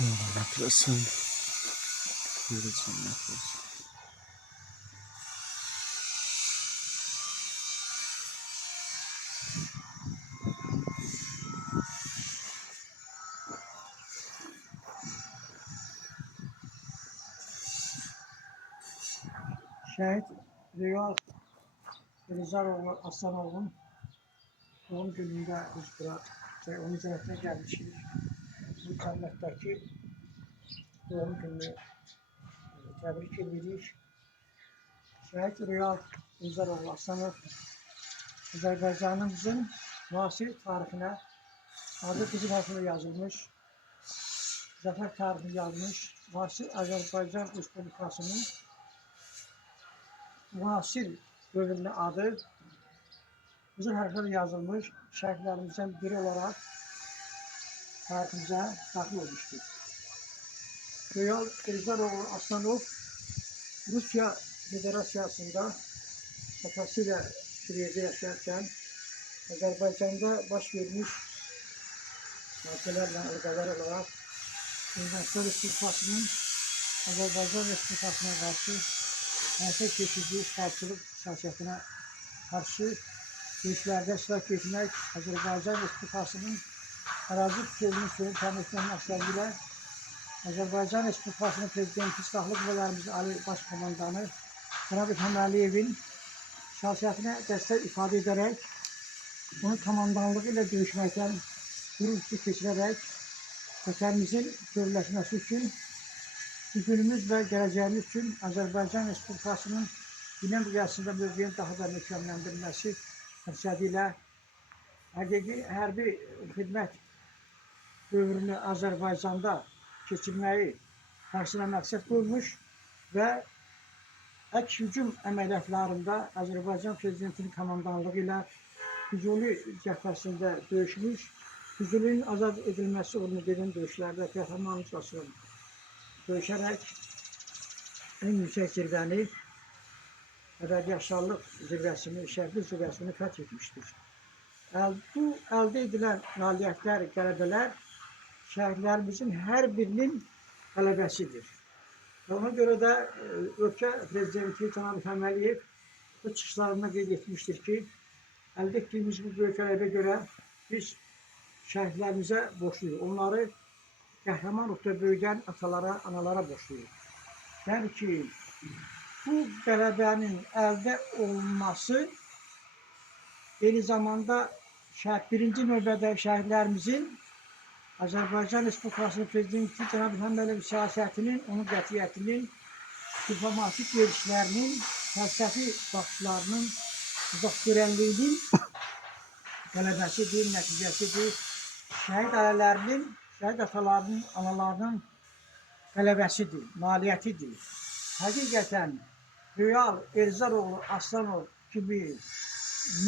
Rahmet eylesin. Yeri cennet olsun. Şehit Rüya Elizaroğlu Aslanoğlu'nun doğum gününde biz onun cennetine gelmişiz. Bu cennetteki doğum gününü tebrik ediyoruz. Şehit Rüya Elizaroğlu Aslanov Azerbaycanımızın müasir tarihine adı bizim harfle yazılmış, zafer tarihi yazmış, müasir Azerbaycan Respublikası'nın müasir bölümüne adı bizim harfle yazılmış şehitlerimizden biri olarak hayatımıza daxil olmuşdur. Rüya Elizaroğlu Aslanov Rusya Federasiyası'nda atasıyla Suriye'de yaşarken Azerbaycan'da baş vermiş maddelerle ırgalar olarak Ermənistan Respublikası'nın Azerbaycan Respublikası'na karşı həyata keçirdiği işgalçılık siyasətine karşı döyüşlərdə iştirak etmək, Azerbaycan Respublikası'nın ərazi bütövlüyünün suyunu təmin etmək məqsədilə Azerbaycan Respublikası'nın Prezidenti Silahlı Qüvvələrimizin Ali Başkomandanı Cənab İlham Əliyevin siyasətine dəstək ifadə edərək, onun komandanlığı ilə döyüşməkdən gürültü keçirərək vətənimizin bütövləşməsi üçün, günümüz və gələcəyimiz üçün Azərbaycan Respublikası'nın dünya miqyasında mövqeyinin daha da möhkəmləndirilməsi məqsədilə həqiqi hərbi xidmət dövrünü Azərbaycanda keçirməyi qarşısına məqsəd qoymuş və əks hücum əməliyyatlarında Azərbaycan Prezidentinin komandanlığı ilə Füzuli cəbhəsində döyüşmüş, Füzulinin azad edilməsi uğruna gedən döyüşlərdə qəhrəmanlıqla döyüşərək en yüksək zirvəni, əbədi yaşarlıq zirvəsini, şərqli zirvəsini fəth etmişdir. Bu əldə edilən nailiyyətlər, qələbələr şəhidlərimizin hər birinin qələbəsidir. Ona görə də ölkə prezidenti Cənab İlham Əliyev bu çıxışlarında qeyd etmişdir ki, əldə etdiyimiz bu böyük qələbə görə biz şəhidlərimizə borçluyuq. Onları qəhrəmanlıqda böyüdən atalara, analara borçluyuq. Yəni ki, bu qələbənin əldə olunması eyni zamanda birinci növbədə şəhidlərimizin Azərbaycan Respublikası'nın Prezidenti Cənab İlham Əliyev siyasətinin, onun qətiyyətinin, diplomatik gelişlərinin, fəlsəfi baxışlarının, uzaqgörənliyinin qələbəsidir, nəticəsidir. Şəhid ailələrinin, şəhid atalarının, analarının qələbəsidir, nailiyyətidir. Həqiqətən Rüya Elizaroğlu Aslanov kimi